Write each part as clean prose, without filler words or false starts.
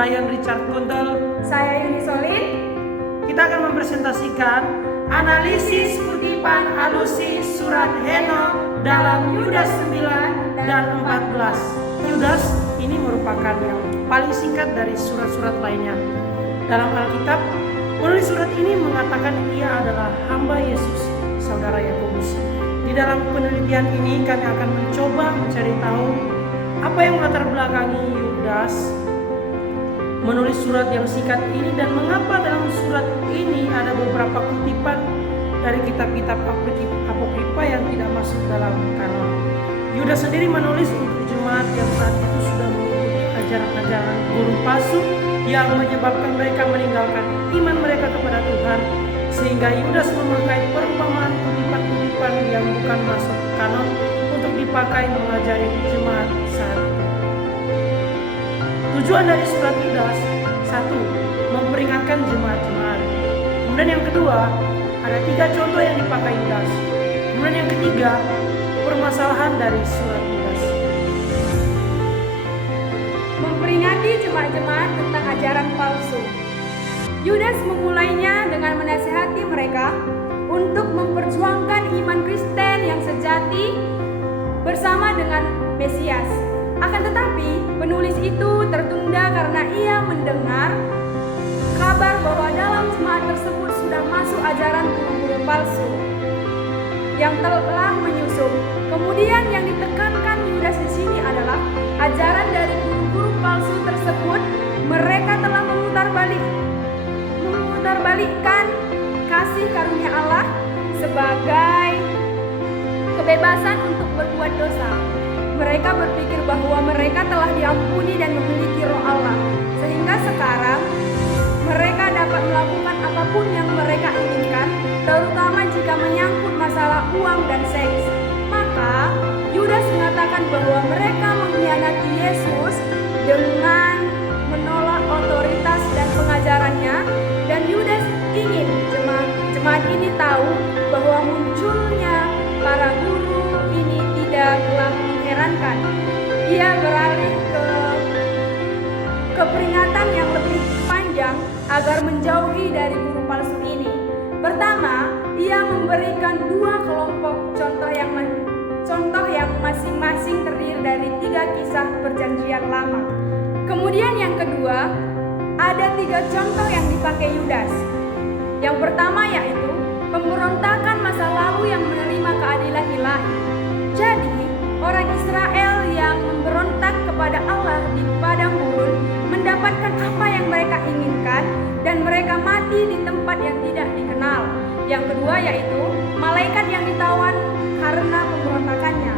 Brian Richard Kuntel. Saya Yuni Solin. Kita akan mempresentasikan analisis kutipan alusi surat Henokh dalam Yudas 9 dan 14. Yudas ini merupakan yang paling singkat dari surat-surat lainnya. Dalam Alkitab, penulis surat ini mengatakan ia adalah hamba Yesus, saudara Yakobus. Di dalam penelitian ini kami akan mencoba mencari tahu apa yang melatar belakangi Yudas menulis surat yang singkat ini dan mengapa dalam surat ini ada beberapa kutipan dari kitab-kitab apokrifa yang tidak masuk dalam kanon. Yudas sendiri menulis untuk jemaat yang saat itu sudah mengikuti ajaran-ajaran guru palsu yang menyebabkan mereka meninggalkan iman mereka kepada Tuhan, sehingga Yudas memakai perumpamaan kutipan-kutipan yang bukan masuk kanon untuk dipakai mengajari jemaat saat itu. Tujuan dari surat Yudas, 1. Memperingatkan jemaat-jemaat. Kemudian yang kedua, ada 3 contoh yang dipakai Yudas. Kemudian yang ketiga, permasalahan dari surat Yudas. Memperingati jemaat-jemaat tentang ajaran palsu. Yudas memulainya dengan menasihati mereka untuk memperjuangkan iman Kristen yang sejati bersama dengan Mesias. Akan tetapi, penulis itu tertunda karena ia mendengar kabar bahwa dalam jemaat tersebut sudah masuk ajaran guru-guru palsu yang telah menyusup. Kemudian yang ditekankan Yudas di sini adalah ajaran dari guru-guru palsu tersebut. Mereka telah memutarbalikkan kasih karunia Allah sebagai kebebasan untuk berbuat dosa. Mereka berpikir bahwa mereka telah diampuni dan memiliki roh Allah, sehingga sekarang mereka dapat melakukan apapun yang mereka inginkan, terutama jika menyangkut masalah uang dan seks. Maka Yudas mengatakan bahwa mereka mengkhianati Yesus dengan menolak otoritas dan pengajarannya, dan Yudas ingin jemaat ini tahu bahwa munculnya para guru ini tidaklah mengherankan. Ia beralih ke peringatan yang lebih panjang agar menjauhi dari guru palsu ini. Pertama, ia memberikan 2 kelompok contoh yang masing-masing terdiri dari 3 kisah perjanjian lama. Kemudian yang kedua, ada 3 contoh yang dipakai Yudas. Yang pertama yaitu pemberontakan masa lalu yang menerima keadilan ilahi. Jadi, orang Israel yang memberontak kepada Allah di padang gurun mendapatkan apa yang mereka inginkan dan mereka mati di tempat yang tidak dikenal. Yang kedua yaitu malaikat yang ditawan karena pemberontakannya.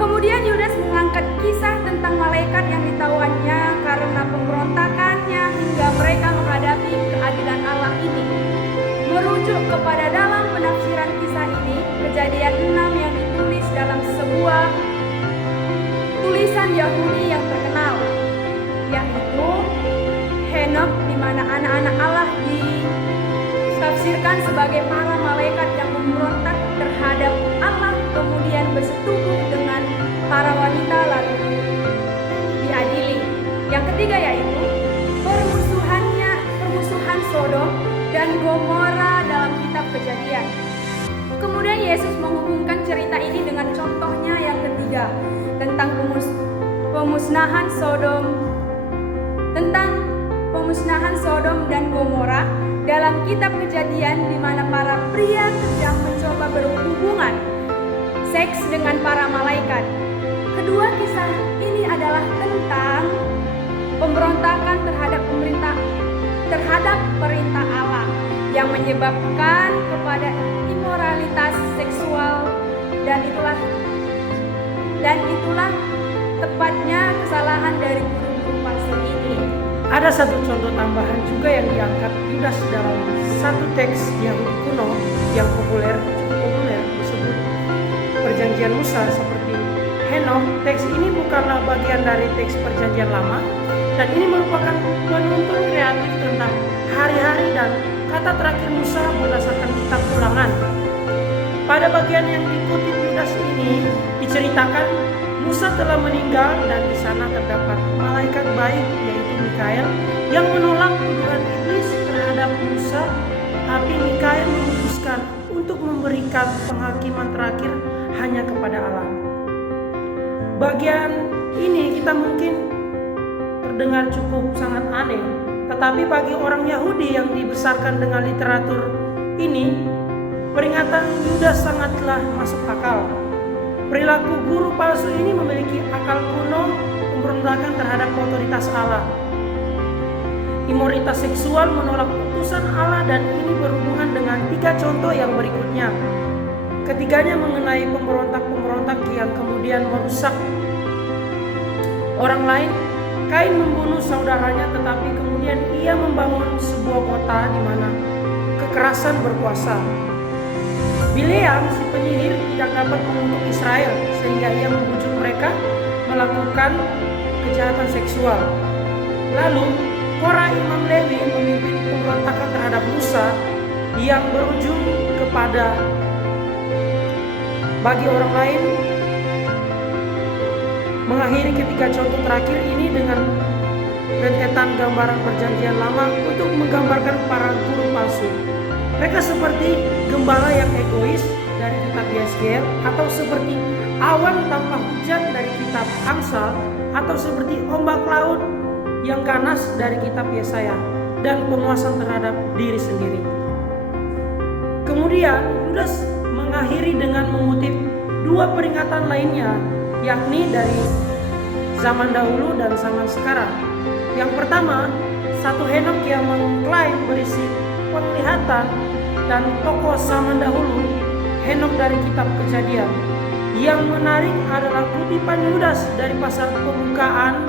Kemudian Yudas mengangkat kisah tentang malaikat yang ditawannya karena pemberontakannya hingga mereka menghadapi keadilan Allah ini. Merujuk kepada dalam penafsiran kisah ini, Kejadian 6 yang ditulis dalam sebuah tulisan Yahudi yang terkenal, yaitu Henokh, di mana anak-anak Allah ditafsirkan sebagai para malaikat yang memberontak terhadap Allah, kemudian bersetubuh dengan para wanita lalu diadili. Yang ketiga yaitu permusuhan Sodom dan Gomora dalam kitab Kejadian. Kemudian Yesus menghubungkan cerita ini dengan contohnya yang ketiga tentang pemusnahan Sodom dan Gomora dalam kitab Kejadian, di mana para pria sedang mencoba berhubungan seks dengan para malaikat. Kedua kisah ini adalah tentang pemberontakan terhadap perintah Allah yang menyebabkan kepada imoralitas seksual, dan itulah tepatnya kesalahan dari guru-guru palsu ini. Ada satu contoh tambahan juga yang diangkat Yudas dalam satu teks Yahudi kuno yang cukup populer disebut Perjanjian Musa seperti Henokh. Teks ini bukanlah bagian dari teks Perjanjian Lama, dan ini merupakan penuntun kreatif tentang hari-hari dan kata terakhir Musa berdasarkan kitab Ulangan. Pada bagian yang dikutip Yudas ini diceritakan Musa telah meninggal dan di sana terdapat malaikat baik yaitu Mikael yang menolak tuduhan iblis terhadap Musa, tapi Mikael memutuskan untuk memberikan penghakiman terakhir hanya kepada Allah. Bagian ini kita mungkin terdengar cukup sangat aneh, tetapi bagi orang Yahudi yang dibesarkan dengan literatur ini, peringatan Yudas sangatlah masuk akal. Perilaku guru palsu ini memiliki akal kuno pemberontakan terhadap otoritas Allah. Imoralitas seksual menolak putusan Allah dan ini berhubungan dengan 3 contoh yang berikutnya. Ketiganya mengenai pemberontak-pemberontak yang kemudian merusak orang lain. Kain membunuh saudaranya tetapi kemudian ia membangun sebuah kota di mana kekerasan berkuasa. Bileam si penyihir tidak dapat mengutuk Israel sehingga ia membujuk mereka melakukan kejahatan seksual. Lalu Korah Imam Lewi memimpin pemberontakan terhadap Musa yang berujung kepada bagi orang lain mengakhiri ketiga contoh terakhir ini dengan rentetan gambaran perjanjian lama untuk menggambarkan para guru palsu. Mereka seperti gembala yang egois dari kitab Yeskel, atau seperti awan tanpa hujan dari kitab Amsal, atau seperti ombak laut yang ganas dari kitab Yesaya, dan penguasaan terhadap diri sendiri. Kemudian Yudas mengakhiri dengan mengutip 2 peringatan lainnya, yakni dari zaman dahulu dan zaman sekarang. Yang pertama, 1 Henok yang mengklaim berisi penglihatan dan tokoh zaman dahulu, Henok dari kitab Kejadian. Yang menarik adalah kutipan Yudas dari pasal pembukaan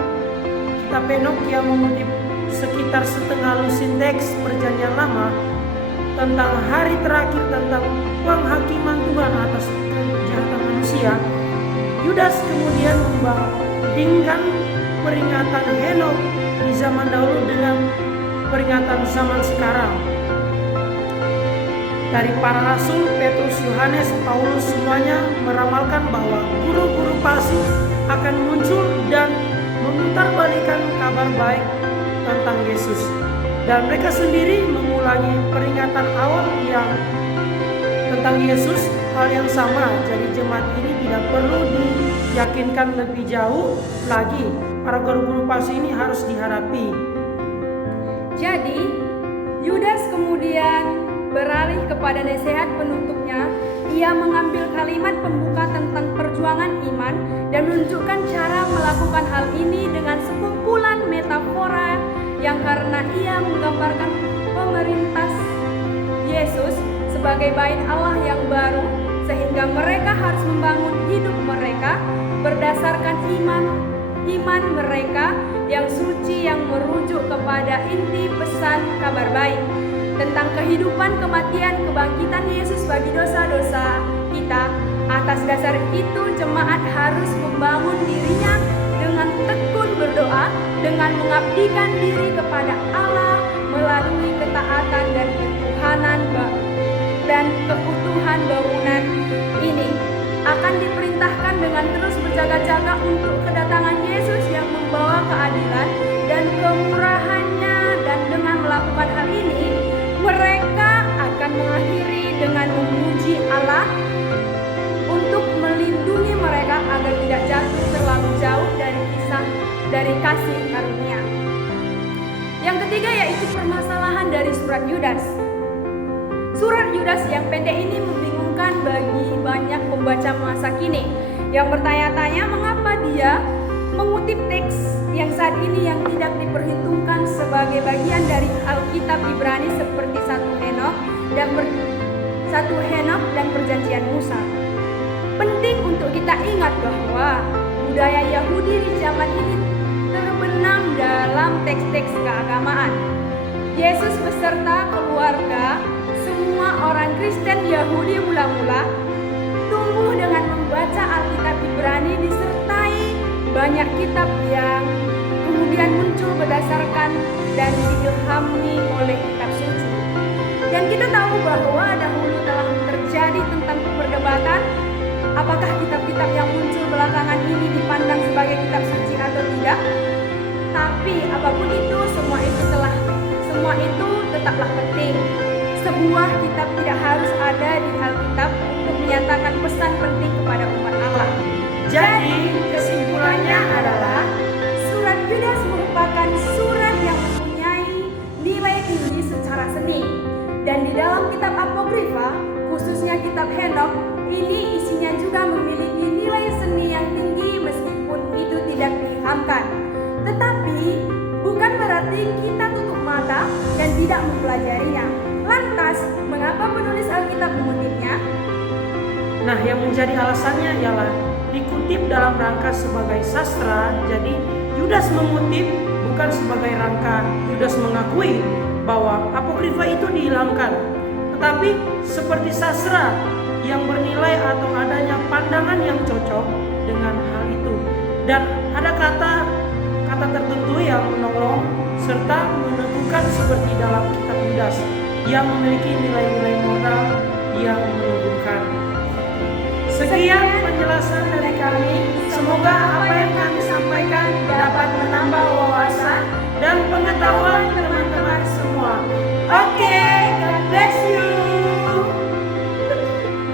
kitab Henok yang mengutip sekitar setengah lusin teks perjanjian lama tentang hari terakhir, tentang penghakiman Tuhan atas kejahatan manusia. Yudas kemudian membandingkan peringatan Henok di zaman dahulu dengan peringatan zaman sekarang. Dari para rasul, Petrus, Yohanes, Paulus semuanya meramalkan bahwa guru-guru palsu akan muncul dan memutarbalikkan kabar baik tentang Yesus. Dan mereka sendiri mengulangi peringatan awal yang tentang Yesus, hal yang sama. Jadi jemaat ini tidak perlu diyakinkan lebih jauh lagi. Para guru-guru palsu ini harus dihadapi. Jadi Yudas kemudian beralih kepada nasihat penutupnya. Ia mengambil kalimat pembuka tentang perjuangan iman dan menunjukkan cara melakukan hal ini dengan sekumpulan metafora yang karena ia menggambarkan pemerintah Yesus sebagai bait Allah yang baru, sehingga mereka harus membangun hidup mereka berdasarkan iman mereka yang suci, yang merujuk kepada inti pesan kabar baik tentang kehidupan, kematian, kebangkitan Yesus bagi dosa-dosa kita. Atas dasar itu jemaat harus membangun dirinya dengan tekun berdoa, dengan mengabdikan diri kepada Allah melalui ketaatan dan keutuhan bangunan ini. Akan diperintahkan dengan terus berjaga-jaga untuk kedatangan Yesus yang membawa keadilan dan kemurahannya, dan dengan melakukan hal ini mereka akan mengakhiri dengan memuji Allah untuk melindungi mereka agar tidak jatuh terlalu jauh dari kasih karunia. Yang ketiga yaitu permasalahan dari surat Yudas. Surat Yudas yang pendek ini membingungkan bagi banyak pembaca masa kini yang bertanya-tanya mengapa dia mengutip teks yang saat ini yang tidak diperhitungkan sebagai bagian dari Alkitab Ibrani seperti 1 Henok dan Perjanjian Musa. Penting untuk kita ingat bahwa budaya Yahudi di zaman ini terbenam dalam teks-teks keagamaan. Yesus beserta keluarga, semua orang Kristen Yahudi mula-mula tumbuh dengan membaca Alkitab Ibrani disertai banyak kitab yang kemudian muncul berdasarkan dan diilhami oleh kitab suci. Dan kita tahu bahwa dahulu telah terjadi tentang perdebatan apakah kitab-kitab yang muncul belakangan ini dipandang kitab suci atau tidak. Tapi apapun itu, semua itu tetaplah penting. Sebuah kitab tidak harus ada di Alkitab untuk menyatakan pesan penting kepada umat Allah. Jadi kesimpulannya adalah Surat Yudas merupakan surat yang mempunyai nilai tinggi secara seni. Dan di dalam kitab Apokrifa, khususnya kitab Henokh, ini isinya juga memiliki nilai seni yang tinggi meskipun itu tidak diilhamkan. Tetapi bukan berarti kita tutup mata dan tidak mempelajarinya. Lantas, mengapa penulis Alkitab mengutipnya? Nah, yang menjadi alasannya ialah dikutip dalam rangka sebagai sastra. Jadi Yudas mengutip bukan sebagai rangka. Yudas mengakui bahwa Apokrifa itu diilhamkan, tetapi seperti sastra yang bernilai atau adanya pandangan yang cocok dengan hal itu. Dan ada kata tertentu yang menolong serta menentukan seperti dalam kitab Yudas yang memiliki nilai-nilai moral yang menunjukkan. Sekian penjelasan dari kami.